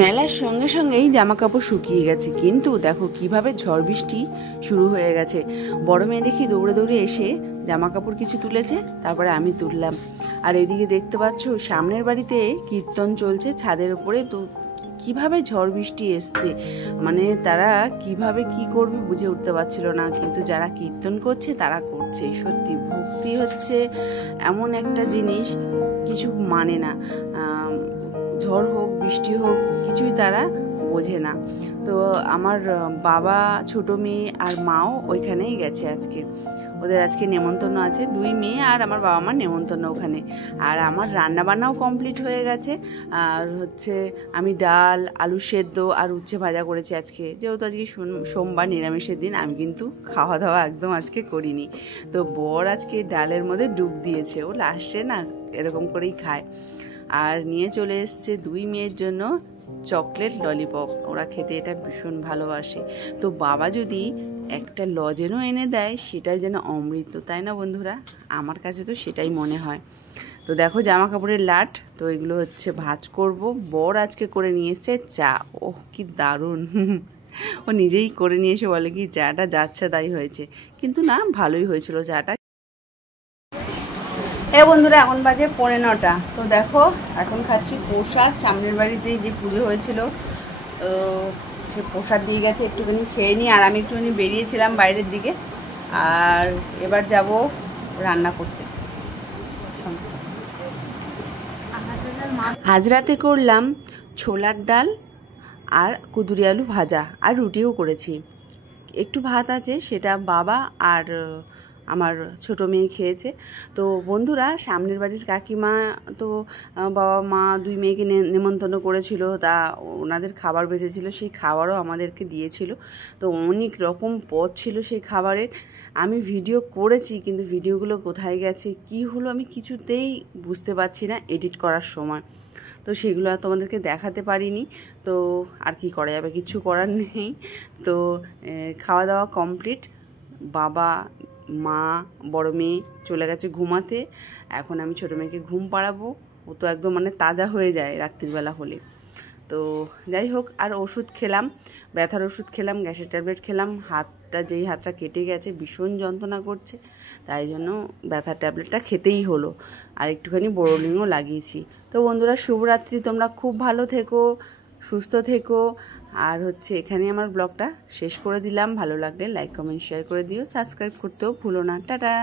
মেলার সঙ্গে সঙ্গেই জামা কাপড় শুকিয়ে গেছে, কিন্তু দেখো কিভাবে ঝড় বৃষ্টি শুরু হয়ে গেছে। বড় মেয়ে দেখি দৌড়ে দৌড়ে এসে জামা কাপড় কিছু তুলেছে, তারপরে আমি তুললাম। আর এদিকে দেখতে পাচ্ছ সামনের বাড়িতে কীর্তন চলছে ছাদের উপরে। তো কিভাবে ঝড় বৃষ্টি এসছে, মানে তারা কিভাবে কি করবে বুঝে উঠতে পারছিল না, কিন্তু যারা কীর্তন করছে তারা করছে। সত্যি ভক্তি হচ্ছে এমন একটা জিনিস, কিছু মানে না। ঝড় হোক বৃষ্টি হোক কিছুই তারা বোঝে না। তো আমার বাবা, ছোট মেয়ে আর মাও ওইখানেই গেছে আজকে। ওদের আজকে নেমন্তন্ন আছে, 2 মেয়ে আর আমার বাবা মার নেমন্তন্ন ওখানে। আর আমার রান্নাবান্নাও কমপ্লিট হয়ে গেছে। আর হচ্ছে আমি ডাল, আলু সেদ্ধ আর উচ্ছে ভাজা করেছি আজকে। যেহেতু আজকে সোমবার নিরামিষের দিন, আমি কিন্তু খাওয়া দাওয়া একদম আজকে করিনি। তো বর আজকে ডালের মধ্যে ডুব দিয়েছে, ও লাস্টে না এরকম করেই খায়। আর নিয়ে চলে এসছে 2 মেয়ের জন্য চকলেট ললিপপ, ওরা খেতে এটা ভীষণ ভালোবাসে। তো বাবা যদি একটা লজেনও এনে দেয় সেটাই যেন অমৃত, তাই না বন্ধুরা? আমার কাছে তো সেটাই মনে হয়। তো দেখো জামা কাপড়ের লাট, তো এগুলো হচ্ছে ভাঁজ করব। বর আজকে করে নিয়ে এসছে চা, ওহ কি দারুণ! ও নিজেই করে নিয়ে এসে বলে কি চাটা যাচ্ছে তাই হয়েছে, কিন্তু না ভালোই হয়েছিল চাটা। বন্ধুরা এখন বাজে 9:45। তো দেখো এখন খাচ্ছি প্রসাদ। সামনের বাড়িতেই যে পুজো হয়েছিল, তো সে প্রসাদ দিয়ে গেছে, একটুখানি খেয়ে নিই। আর আমি একটুখানি বেরিয়েছিলাম বাইরের দিকে, আর এবার যাব রান্না করতে। আজ রাতে করলাম ছোলার ডাল আর কুদুরি আলু ভাজা, আর রুটিও করেছি। একটু ভাত আছে, সেটা বাবা আর আমার ছোট মেয়ে খেয়েছে। তো বন্ধুরা সামনের বাড়ির কাকিমা তো বাবা মা 2 মেয়েকে নেমন্তন্ন করেছিল, তা ওনাদের খাবার বেঁচেছিল, সেই খাবারও আমাদেরকে দিয়েছিল। তো অনেক রকম পদ ছিল সেই খাবারের। আমি ভিডিও করেছি, কিন্তু ভিডিওগুলো কোথায় গেছে কি হলো আমি কিছুতেই বুঝতে পারছি না এডিট করার সময়। তো সেগুলো আর তোমাদেরকে দেখাতে পারিনি। তো আর কি করা যাবে, কিছু করার নেই। তো খাওয়া দাওয়া কমপ্লিট। বাবা, মা, বড় মেয়ে চলে গেছে ঘুমাতে। এখন আমি ছোটো মেয়েকে ঘুম পাড়াবো। ও তো একদম মানে তাজা হয়ে যায় রাত্রিবেলা হলে। তো যাই হোক, আর ওষুধ খেলাম, ব্যথার ওষুধ খেলাম, গ্যাসের ট্যাবলেট খেলাম। যেই হাতটা কেটে গেছে ভীষণ যন্ত্রণা করছে, তাই জন্য ব্যথার ট্যাবলেটটা খেতেই হলো। আর একটুখানি বোরোলিনও লাগিয়েছি। তো বন্ধুরা শুভরাত্রি, তোমরা খুব ভালো থেকো, সুস্থ থেকো। আর হচ্ছে এখানে আমার ব্লগটা শেষ করে দিলাম। ভালো লাগলে লাইক, কমেন্ট, শেয়ার করে দিও, সাবস্ক্রাইব করতেও ভুলো না। টাটা।